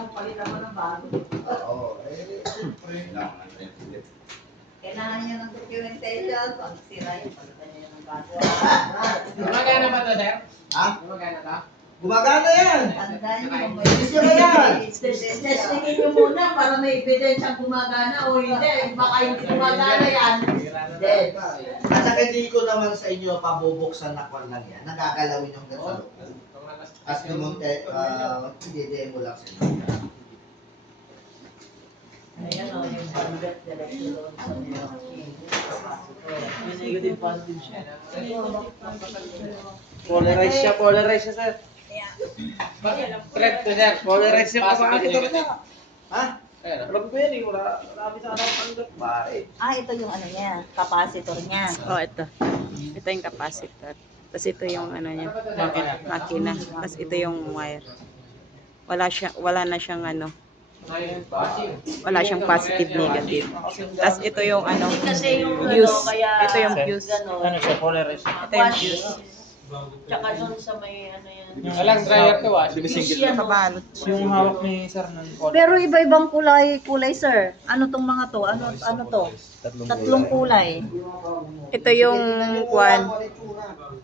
mo palitan mo ng bago. Oo, siyempre. Kailangan niya ng documentation. Pag sira yun, palitan niya ng bago. Gumagana ba ito, sir? Ha? Gumagana ito? Gumagana yan! Tandaan niyo, may Sira yan! testingin niyo muna para may ebidensyang gumagana o hindi. Baka hindi gumagana yan. Dead. At saka hindi ko naman sa inyo pabubuksan na kwan lang yan. Nagagalawin yung sa loob. As dumunte, i-demo lang sa inyo. Ayan o, yung convert direction sa mga May negative positive siya. Polarize siya, sir. Correct to, sir. Polarize siya pa Positive, niya. Ha? Alam ko yan eh, marami sa anak ang pare. ito yung ano niya, capacitor niya. Oh, ito. Ito yung capacitor. Tapos ito yung ano niya, makina. Tapos ito yung wire. Wala na siyang ano, wala siyang positive negative. Tapos ito yung ano, fuse. Ito yung fuse. Ano siya, polarize. Ito yung fuse. Tsaka doon sa may ano yan. Walang dryer to, Nakabalot. Yung hawak ni sir ng polarize. Pero iba-ibang kulay, sir. Ano tong mga to? Ano to? Tatlong kulay. Ito yung kwan.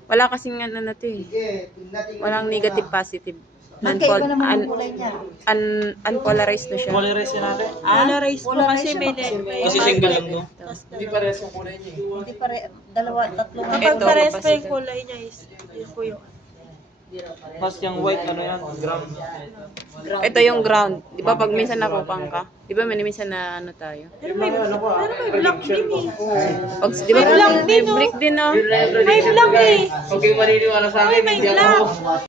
Wala kasing ano na to eh. Walang negative positive. Magkaiba naman yung kulay niya. Unpolarized na siya. Polarize yan natin. Polarized po kasi may Kasi single lang no? Hindi parehas yung kulay niya. Hindi pare, tatlong. Kapag parehas pa yung kulay niya is yun po yung Mas yung white, ano yan, ground. Ito yung ground. Di ba pag minsan nakupang ka? Di ba minsan na ano tayo? Pero may black din eh. Pag, di ba May black may din, no? brick din no? May black eh. Huwag kayong maniniwala sa akin, May hindi black. ako.